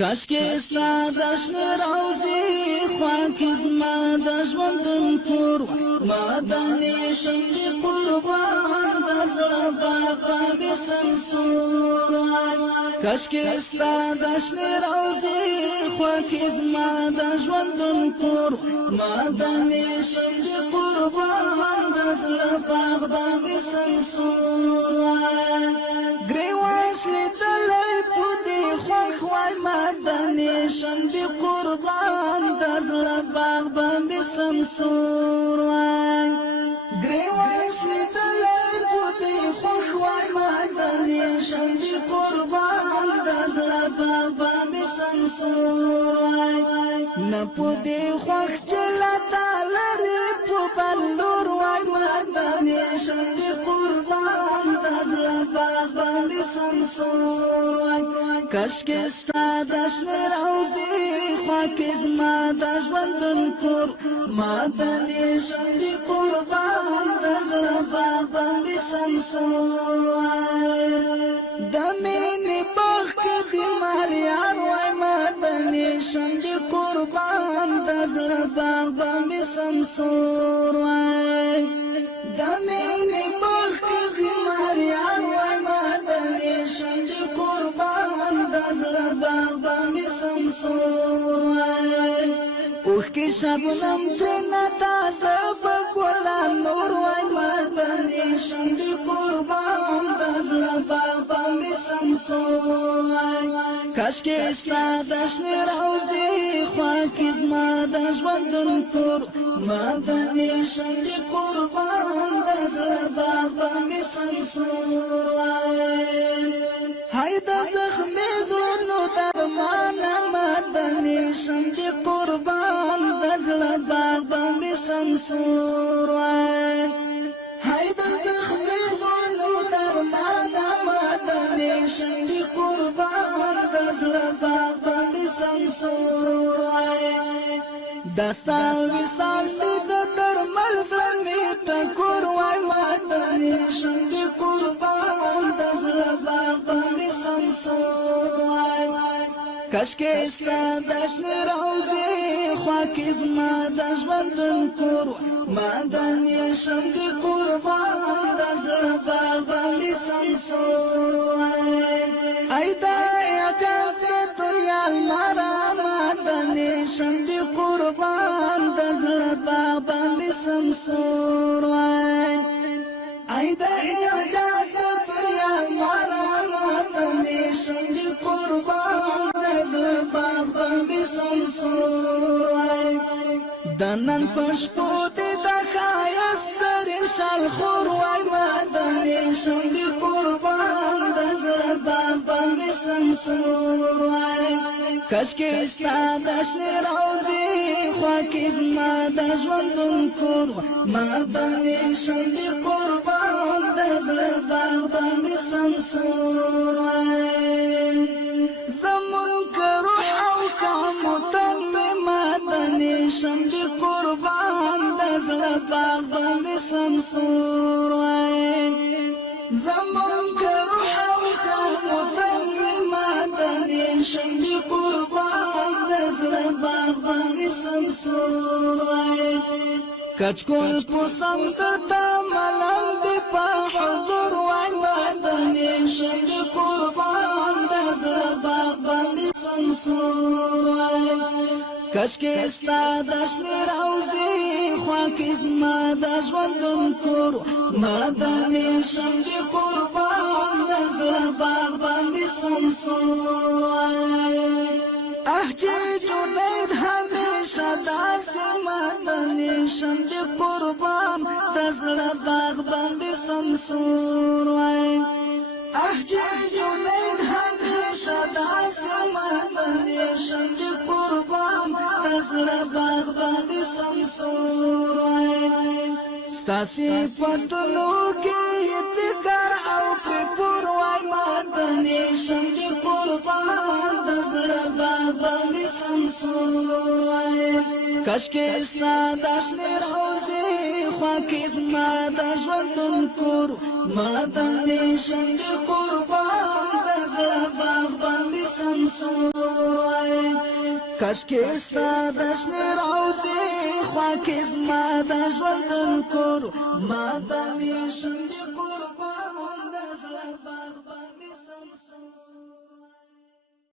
کاش کې ستا د شنه روزي خوا کې زما د ژوندون کور ما د نشم د قربان د زړه باغ به سمسور کاش کې ستا د شنه روزي خوا کې زما د ژوندون کور ما د نشم د قربان د زړه باغ به سمسور ګریواس لیدلې پدې خوای ما د نشم د قربان د زړه باغ باندې سمسور وای ګریواس لیدلې پدې خوای ما د نشم د قربان د زړه باغ باندې سمسور وای نه پدې خوښ چلا تعالی په بلور وای ما د نشم د قربان د زړه باغ باندې سمسور کاش کې ستا د شنه روزي خوا کې زما د ژوندون کور ما د نشم د قربان د زړه باغ باندې سمسور د مینې باغ کې د ماریار وای ما د نشم د قربان د زړه باغ باندې سمسور وای د مینې باغ کې د ماریار وای ما د نشم د قربان د زړه باغ باندې سمسور اوخ کې شبنم ترنه تازه په ګلان نور وای ما د نشم د قربان د زړه باغ باندې سمسور کاش کې ستا د شنه روزي خوا کې زما د ژوندون کور ما د نشم د قربان د زړه باغ باندې سمسور هاي د زخمې زړونو درمان ما د نشم د قربان د زړه باغ باندې سمسور هاي د زخمې زړونو درمان ما د نشم د قربان د زړه باغ باندې سمسور دستا وصال د درمل زمې ټکور وای ما د نشم د قربان د زړه باغ باندې سمسور کاش کې ستا د شنه روزي خوا کې زما د ژوندون کور ما د نشم د قربان د زړه باغ باندې سمسور ای دا اعجاز د دنیا لاره ما د نشم د قربان د زړه باغ باندې سمسور ای دا اعجاز د دنیا لاره ما د نشم د قربان د زړه باغ باندې سمسور د نن پښپو دې د خایس سر شال خور وای ما د نشم د قربان د زړه باغ باندې سمسور کاش کې ستا د شنه روزي خوا کې زما د ژوندون کور ما د نشم د قربان د زړه باغ باندې سمسور زمون که روح او کامتن ما د نشم د قربان د زړه باغ باندې سمسور زمون که روح او کامتن ما د نشم د قربان د زړه باغ باندې سمسور کچکول پوسم درته ملنګ په حضور وای ما د نشم د قربان د زړه باغ باندې سمسور کاش کې ستا د شنه روزي خوا کې زما د ژوندون کور ما د نشم د قربان د زړه باغ باندې سمسور چې جنید همیشه داسې ما د نشم د قربان د زړه باغ باندې سمسور چې جنید همیشه داسې ما د نشم د قربان د زړه باغ باندې سمسور ستا صفتونو کې فکر او پور وای ما د نشم د قربان د زړه باغ باندې سمسور کاش کې ستا د شنه روزي خوا کې زما د ژوندون کور ما د نشم د قربان د زړه باغ باندې سمسور کشکې ستا د شنې روضې خوا کې زما د ژوند کور ما د ویشم د قربان